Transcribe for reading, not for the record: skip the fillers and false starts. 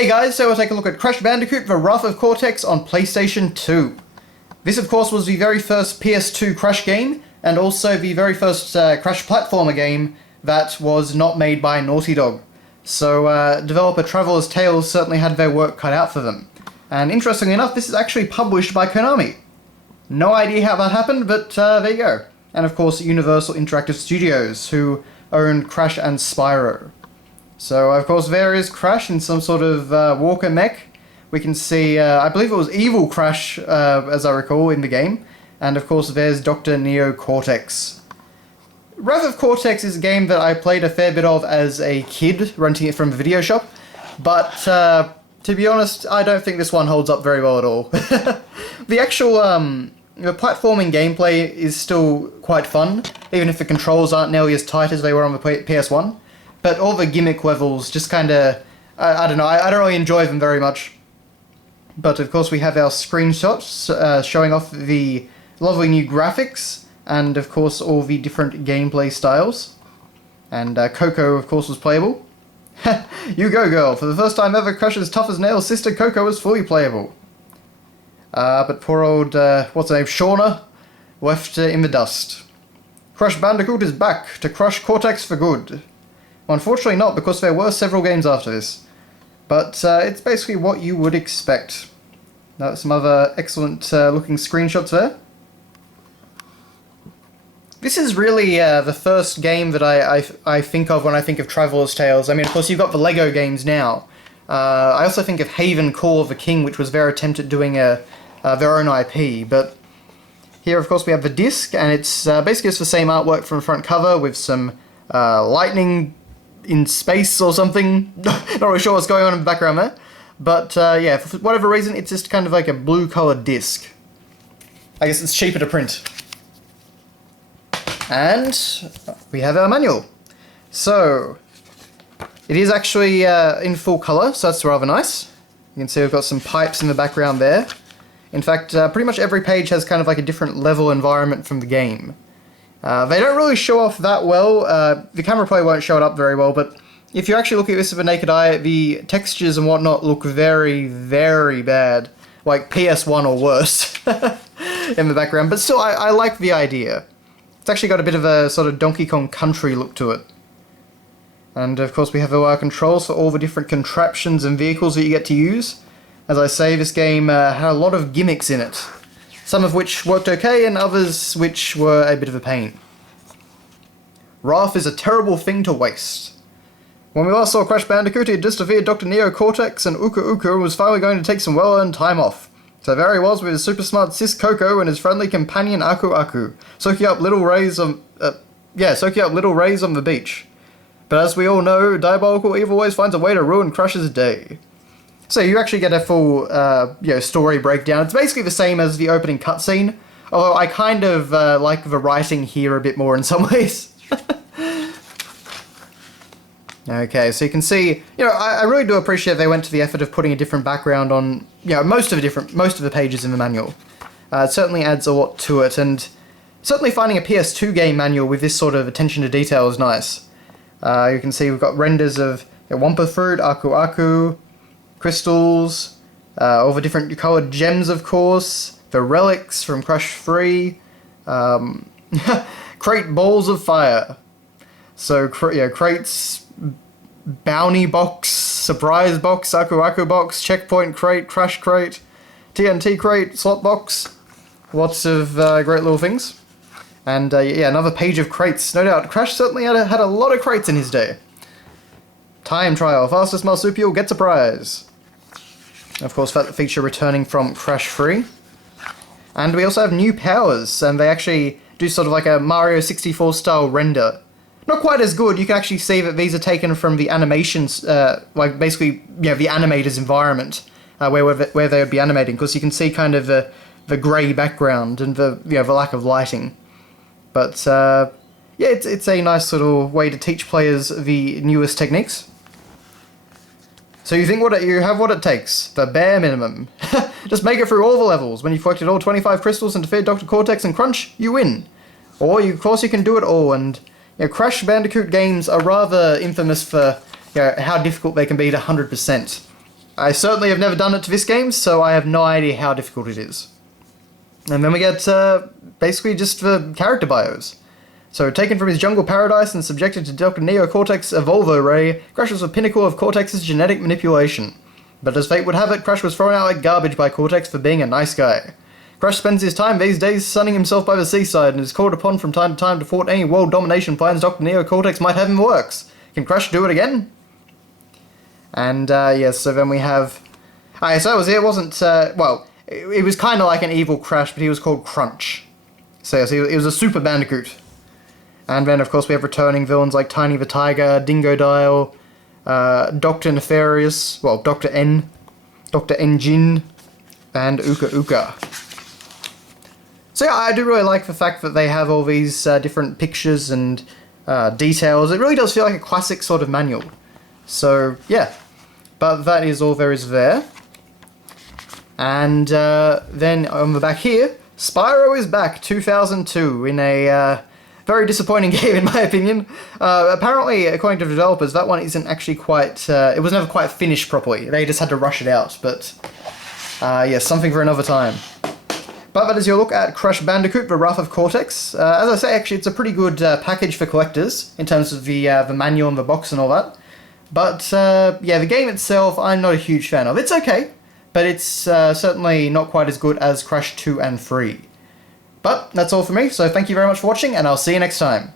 Hey guys, so we'll take a look at Crash Bandicoot: The Wrath of Cortex on PlayStation 2. This of course was the very first PS2 Crash game, and also the very first Crash platformer game that was not made by Naughty Dog. So developer Traveller's Tales certainly had their work cut out for them. And interestingly enough, this is actually published by Konami. No idea how that happened, but there you go. And of course Universal Interactive Studios, who owned Crash and Spyro. So, of course, there is Crash in some sort of walker mech. We can see, I believe it was Evil Crash, as I recall, in the game. And, of course, there's Dr. Neo Cortex. Wrath of Cortex is a game that I played a fair bit of as a kid, renting it from a video shop. But, to be honest, I don't think this one holds up very well at all. The actual, the platforming gameplay is still quite fun, even if the controls aren't nearly as tight as they were on the PS1. But all the gimmick levels just kind of, I don't know, I don't really enjoy them very much. But of course we have our screenshots showing off the lovely new graphics, and of course all the different gameplay styles. And Coco of course was playable. You go girl, for the first time ever Crash's tough as nails sister Coco was fully playable. But poor old, what's her name, Shauna, left in the dust. Crash Bandicoot is back to crush Cortex for good. Unfortunately not, because there were several games after this. But it's basically what you would expect. Now, some other excellent looking screenshots there. This is really the first game that I think of when I think of Traveller's Tales. I mean, of course, you've got the LEGO games now. I also think of Haven Call of the King, which was their attempt at doing their own IP. But here, of course, we have the disc, and it's basically it's the same artwork from the front cover with some lightning in space or something. Not really sure what's going on in the background there. But yeah, for whatever reason, it's just kind of like a blue coloured disc. I guess it's cheaper to print. And we have our manual. So, it is actually in full colour, so that's rather nice. You can see we've got some pipes in the background there. In fact, pretty much every page has kind of like a different level environment from the game. They don't really show off that well. The camera probably won't show it up very well, but if you actually look at this with a naked eye, the textures and whatnot look very, very bad. Like PS1 or worse in the background. But still, I like the idea. It's actually got a bit of a sort of Donkey Kong Country look to it. And of course we have our controls for all the different contraptions and vehicles that you get to use. As I say, this game had a lot of gimmicks in it. Some of which worked okay, and others which were a bit of a pain. Wrath is a terrible thing to waste. When we last saw Crash Bandicoot, he had just defeated Dr. Neo Cortex, and Uka Uka was finally going to take some well-earned time off. So there he was with his super smart sis Coco and his friendly companion Aku Aku, soaking up little rays on the beach. But as we all know, diabolical evil always finds a way to ruin Crash's day. So you actually get a full story breakdown. It's basically the same as the opening cutscene, although I kind of like the writing here a bit more in some ways. Okay, so you can see, I really do appreciate they went to the effort of putting a different background on, most of the pages in the manual. It certainly adds a lot to it, and certainly finding a PS2 game manual with this sort of attention to detail is nice. You can see we've got renders of Wumpa Fruit, Aku Aku, crystals, all the different coloured gems, of course, the relics from Crash 3, crate balls of fire. So, crates, bounty box, surprise box, Aku Aku box, checkpoint crate, Crash crate, TNT crate, slot box, lots of great little things. And another page of crates. No doubt, Crash certainly had a lot of crates in his day. Time trial, fastest marsupial gets a prize. Of course, that feature returning from Crash 3. And we also have new powers, and they actually do sort of like a Mario 64 style render. Not quite as good. You can actually see that these are taken from the animations, like basically, the animator's environment, where they would be animating, because you can see kind of the grey background and the lack of lighting. But it's a nice little way to teach players the newest techniques. So you think you have what it takes, the bare minimum. Just make it through all the levels. When you've collected all 25 crystals and defeated Dr. Cortex and Crunch, you win. Or, of course, you can do it all, and Crash Bandicoot games are rather infamous for how difficult they can be to 100%. I certainly have never done it to this game, so I have no idea how difficult it is. And then we get basically just the character bios. So, taken from his jungle paradise and subjected to Dr. Neo Cortex Evolvo Ray, Crash was the pinnacle of Cortex's genetic manipulation. But as fate would have it, Crash was thrown out like garbage by Cortex for being a nice guy. Crash spends his time these days sunning himself by the seaside and is called upon from time to time to thwart any world domination plans Dr. Neo Cortex might have in works. Can Crash do it again? And, yes, so then we have... so it wasn't, well, it was kind of like an evil Crash, but he was called Crunch. So yes, he was a Super Bandicoot. And then, of course, we have returning villains like Tiny the Tiger, Dingodile, Dr. Nefarious, well, Dr. N, Dr. Njin, and Uka Uka. So yeah, I do really like the fact that they have all these different pictures and details. It really does feel like a classic sort of manual. So, yeah. But that is all there is there. And then on the back here, Spyro is back, 2002, in a very disappointing game in my opinion. Apparently, according to the developers, that one isn't actually quite, it was never quite finished properly. They just had to rush it out, but yes, something for another time. But that is your look at Crash Bandicoot, The Wrath of Cortex. As I say, actually, it's a pretty good package for collectors, in terms of the manual and the box and all that. But, yeah, the game itself, I'm not a huge fan of. It's okay, but it's certainly not quite as good as Crash 2 and 3. But that's all for me, so thank you very much for watching, and I'll see you next time.